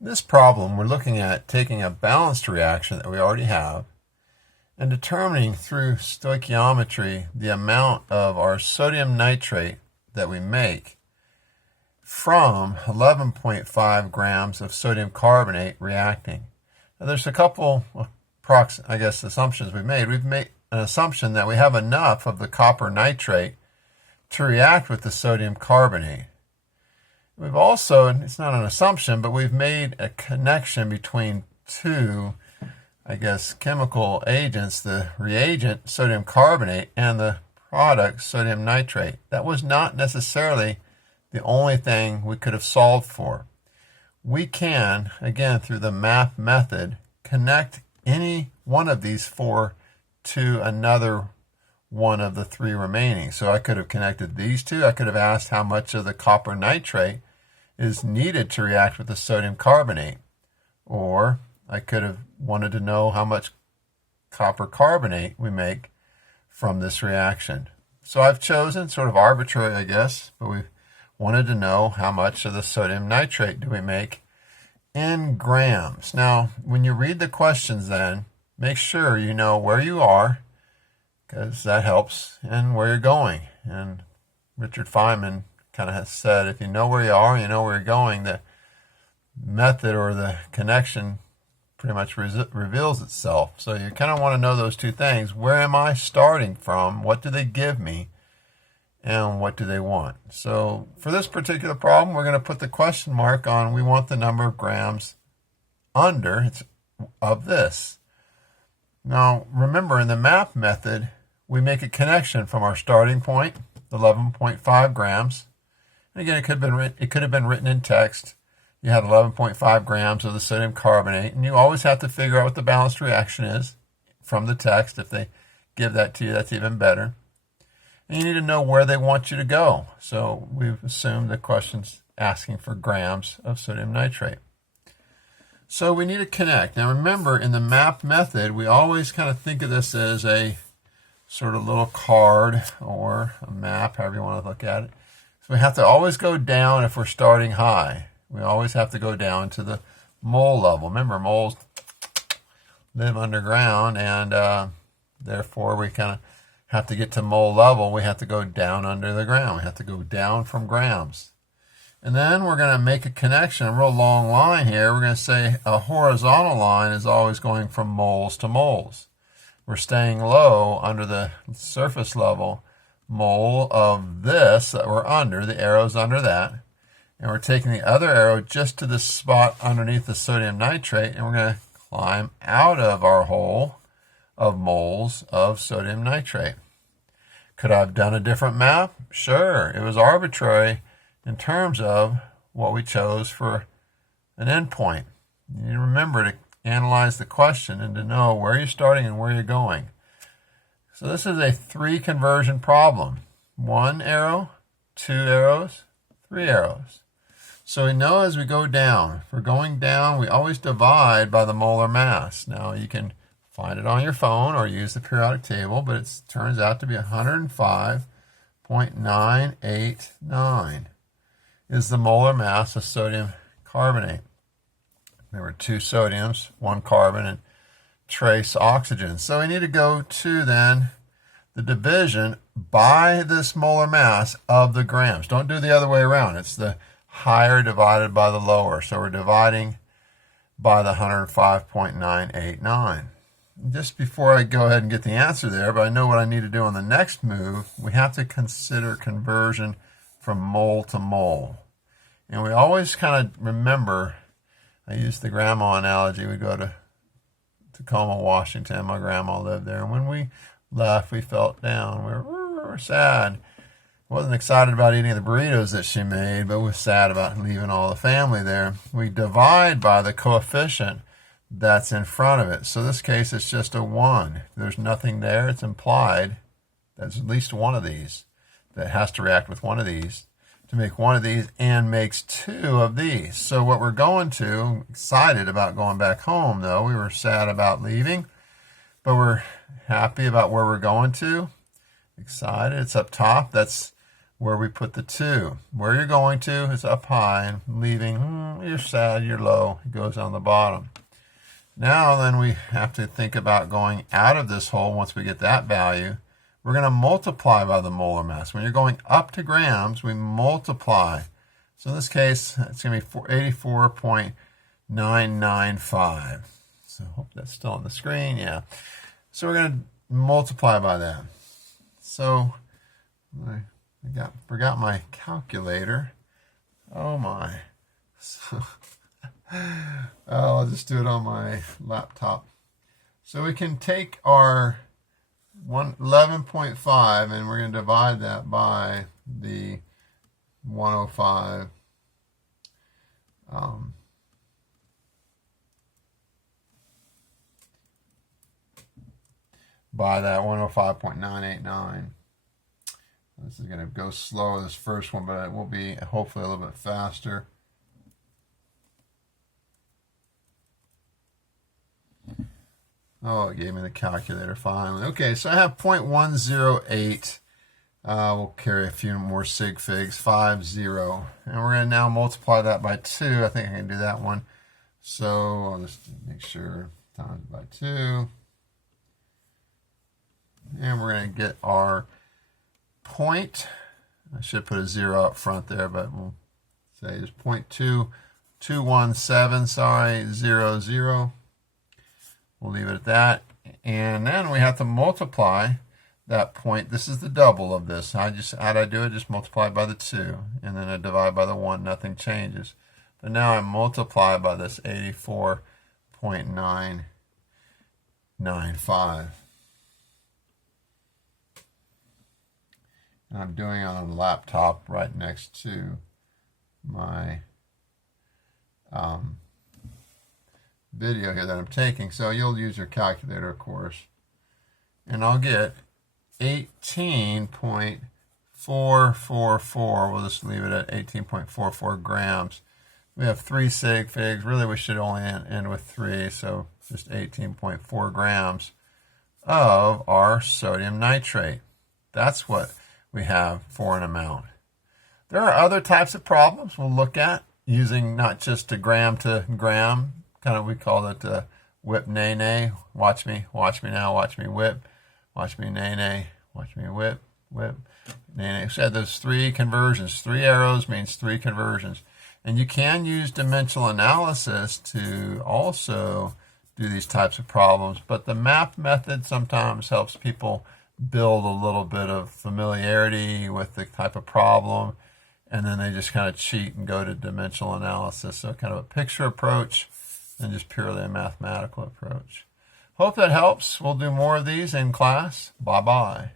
This problem, we're looking at taking a balanced reaction that we already have and determining through stoichiometry the amount of our sodium nitrate that we make from 11.5 grams of sodium carbonate reacting. Now there's a couple of assumptions we've made. We've made an assumption that we have enough of the copper nitrate to react with the sodium carbonate. We've also, it's not an assumption, but we've made a connection between two, chemical agents, the reagent, sodium carbonate, and the product, sodium nitrate. That was not necessarily the only thing we could have solved for. We can, again, through the map method, connect any one of these four to another one of the three remaining. So I could have connected these two. I could have asked how much of the copper nitrate is needed to react with the sodium carbonate. Or I could have wanted to know how much copper carbonate we make from this reaction. So I've chosen, sort of arbitrary, but we wanted to know how much of the sodium nitrate do we make in grams. Now, when you read the questions then, make sure you know where you are, because that helps, and where you're going. And Richard Feynman kind of has said, if you know where you are and you know where you're going, the method or the connection pretty much reveals itself. So you kind of want to know those two things. Where am I starting from? What do they give me? And what do they want? So for this particular problem, we're going to put the question mark on, we want the number of grams under of this. Now, remember, in the map method, we make a connection from our starting point, 11.5 grams. And again, it could have been written in text. You had 11.5 grams of the sodium carbonate, and you always have to figure out what the balanced reaction is from the text. If they give that to you, that's even better. And you need to know where they want you to go. So we've assumed the question's asking for grams of sodium nitrate. So we need to connect. Now remember, in the map method, we always kind of think of this as a sort of little card or a map, however you want to look at it. So we have to always go down if we're starting high. We always have to go down to the mole level. Remember, moles live underground, and therefore we kind of have to get to mole level. We have to go down under the ground. We have to go down from grams. And then we're going to make a connection, a real long line here. We're going to say a horizontal line is always going from moles to moles. We're staying low under the surface level mole of this that we're under. The arrow's under that. And we're taking the other arrow just to the spot underneath the sodium nitrate, and we're going to climb out of our hole of moles of sodium nitrate. Could I have done a different map? Sure. It was arbitrary in terms of what we chose for an endpoint. You need to remember to analyze the question and to know where you're starting and where you're going. So this is a 3 conversion problem. 1 arrow, 2 arrows, 3 arrows. So we know as we go down, if we're going down, we always divide by the molar mass. Now you can find it on your phone or use the periodic table, but it turns out to be 105.989 is the molar mass of sodium carbonate. There were 2 sodiums, 1 carbon, and trace oxygen. So we need to go to then the division by this molar mass of the grams. Don't do the other way around. It's the higher divided by the lower. So we're dividing by the 105.989. Just before I go ahead and get the answer there, but I know what I need to do on the next move, we have to consider conversion from mole to mole. And we always kind of remember, I use the grandma analogy. We go to Tacoma, Washington. My grandma lived there. And when we left, we felt down. We were sad. Wasn't excited about eating the burritos that she made, but was sad about leaving all the family there. We divide by the coefficient that's in front of it. So this case, it's just a 1. There's nothing there. It's implied there's at least one of these that has to react with one of these to make one of these and makes 2 of these. So what we're going to, excited about going back home though, we were sad about leaving, but we're happy about where we're going to. Excited, it's up top. That's where we put the 2. Where you're going to is up high, and leaving, you're sad, you're low, it goes on the bottom. Now then we have to think about going out of this hole. Once we get that value, we're going to multiply by the molar mass. When you're going up to grams, we multiply. So in this case, it's going to be 84.995. So I hope that's still on the screen. Yeah. So we're going to multiply by that. So I forgot my calculator. Oh my. So, I'll just do it on my laptop. So we can take our 11.5 and we're going to divide that by the 105. By that 105.989. This is going to go slow, this first one, but it will be hopefully a little bit faster. Oh, it gave me the calculator finally. Okay, so I have 0.108. We'll carry a few more sig figs, 50. And we're going to now multiply that by 2. I think I can do that one. So I'll just make sure times by 2. And we're going to get our point. I should put a 0 up front there, but we'll say it's 0.2217, sorry, 00. We'll leave it at that. And then we have to multiply that point. This is the double of this. How'd I do it? Just multiply by the 2. And then I divide by the 1. Nothing changes. But now I multiply by this 84.995. And I'm doing it on a laptop right next to my video here that I'm taking. So you'll use your calculator, of course. And I'll get 18.444. We'll just leave it at 18.44 grams. We have 3 sig figs. Really, we should only end with 3. So just 18.4 grams of our sodium nitrate. That's what we have for an amount. There are other types of problems we'll look at using not just a gram to gram. Kind of, we call it whip nay nay. Watch me now, watch me whip, watch me nay nay, watch me whip, whip, nay nay. So there's 3 conversions. 3 arrows means 3 conversions. And you can use dimensional analysis to also do these types of problems, but the map method sometimes helps people build a little bit of familiarity with the type of problem, and then they just kind of cheat and go to dimensional analysis. So kind of a picture approach and just purely a mathematical approach. Hope that helps. We'll do more of these in class. Bye-bye.